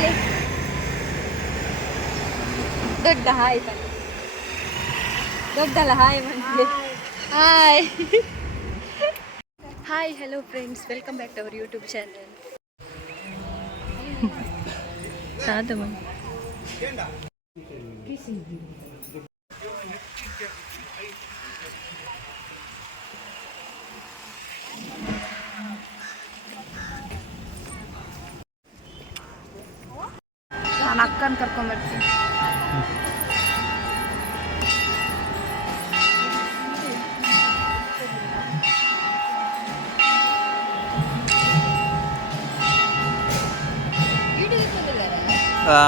ಬಲ್ಲೆ ದೊಡ್ಡ ಹಾಯ್ ಬಲ್ಲೆ ದೊಡ್ಡಲ್ಲ ಹಾಯ್ ಬಲ್ಲೆ ಹಾಯ್ ಹಾಯ್ hello friends welcome back to our YouTube channel. ನಾನು ಅಕ್ಕನ ಕರ್ಕೊಂಡ್ಬರ್ತೀನಿ.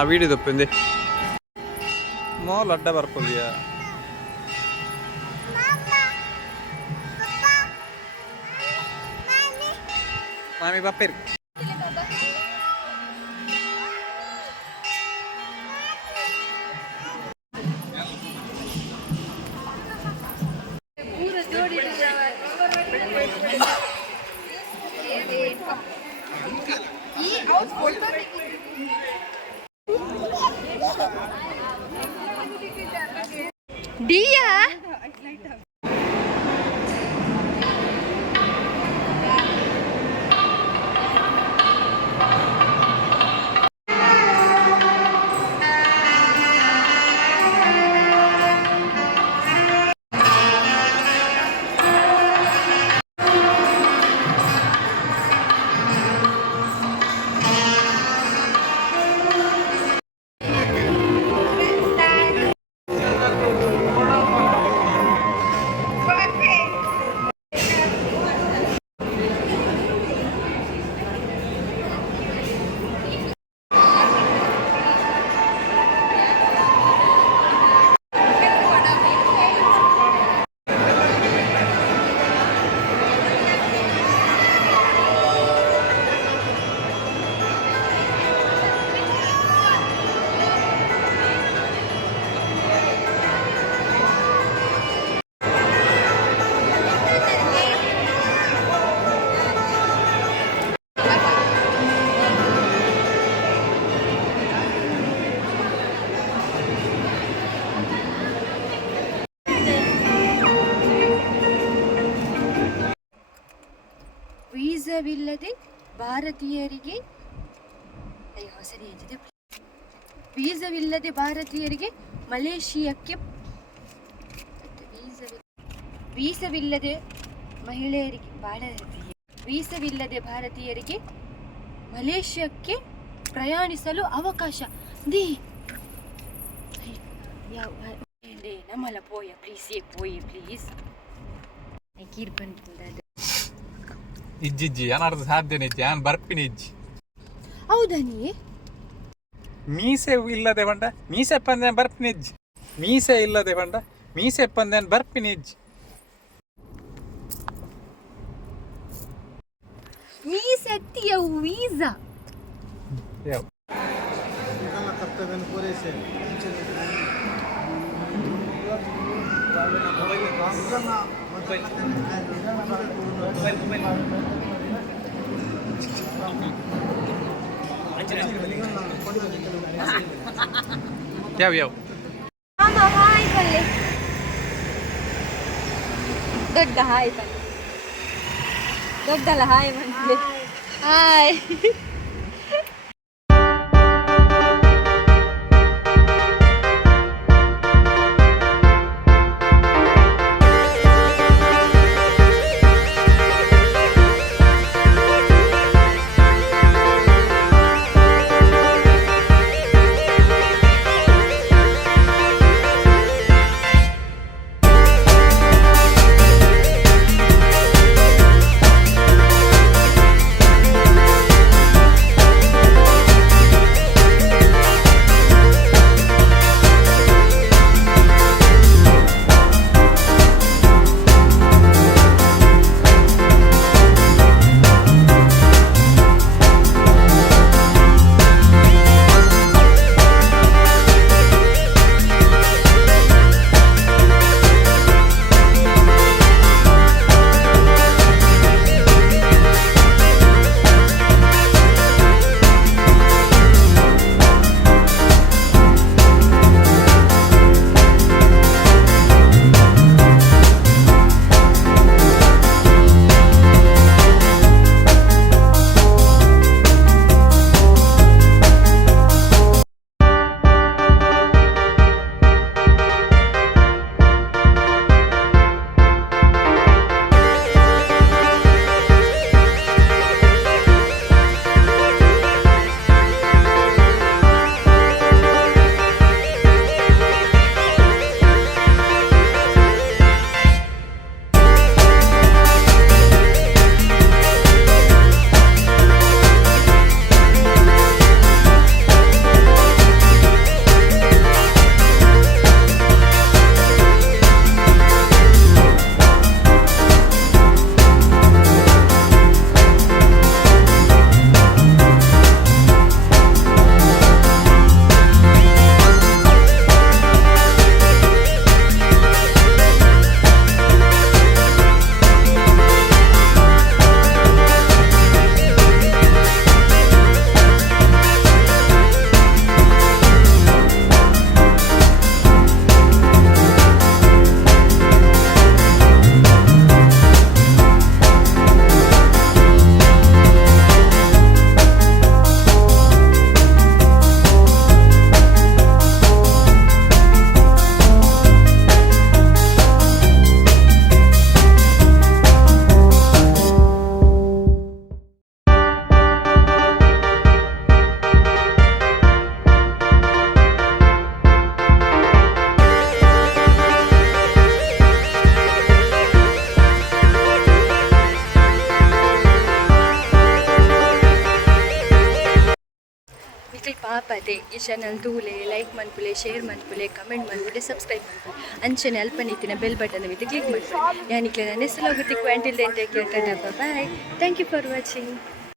వీడియో తప్పింది మాల్ అడ్డ పరపదియా మామి పప్పేరు Dia ವೀಸಾವಿಲ್ಲದೆ ಭಾರತೀಯರಿಗೆ ವೀಸಾವಿಲ್ಲದೆ ಭಾರತೀಯರಿಗೆ ಮಲೇಷಿಯಾಕ್ಕೆ ವೀಸಾವಿಲ್ಲದೆ ಮಹಿಳೆಯರಿಗೆ ವೀಸಾವಿಲ್ಲದೆ ಭಾರತೀಯರಿಗೆ ಮಲೇಷಿಯಾಕ್ಕೆ ಪ್ರಯಾಣಿಸಲು ಅವಕಾಶ ದಿ ನಮ್ಮಲ್ಲ ಪೋಯ ಪ್ಲೀಸ್ ಕೀರ್ ಬಂದ ಇಜ್ಜಿಜ್ಜಿ ಏನಾದ್ರು ಸಾಧ್ಯನೇ ಇಜ್ಜಿ ನಾನು ಬರ್ಪಿನಿ ಇಜ್ಜಿ ಹೌದಾ ನೀ ಮೀಸೆ ಇಲ್ಲದೆ ಬಂಡ ಮೀಸೆ ಪಂದೆ ಬರ್ಪಿನಿ ಇಜ್ಜಿ ಮೀಸೆ ಇಲ್ಲದೆ ಬಂಡ ಮೀಸೆ ಪಂದೆ ಬರ್ಪಿನಿ ಇಜ್ಜಿ ಮೀಸೆತ್ತಿಯ ವೀಸಾ ಯಾವ ಕರ್ತವ್ಯವನ್ನು ಪೂರೈಸಿ ಯಾವ ಹಾಯ್ ಬಲ್ಲೆ ದೊಡ್ಡ ಹಾಯ್ ಬಲ್ಲೆ ದೊಡ್ಡಲ್ಲ ಹಾಯ್ ಬಲ್ಲೆ ಹಾಯ್ ಎಂಕಲ್ ಪಾಪದೆ ಈ ಚಾನಲ್ ತೂಲೆ ಲೈಕ್ ಮನ್ಪುಲೆ ಶೇರ್ ಮನ್ಪುಲೆ ಕಮೆಂಟ್ ಮನ್ಪುಲೆ ಸಬ್ಸ್ಕ್ರೈಬ್ ಮನ್ಪುಲೆ ಅಂಚನೆ ಅಲ್ಪ ನಿತ್ತಿನ ಬೆಲ್ ಬಟನ್ ವಿತ್ ಕ್ಲಿಕ್ ಮನ್ಪುಲೆ ಯಾನಿಕ್ಲೆ ನನ್ನ ಹೆಸರು ಹೋಗುತ್ತೆ ಕ್ವಾಂಟಿಲ್ take care tata bye thank you for watching.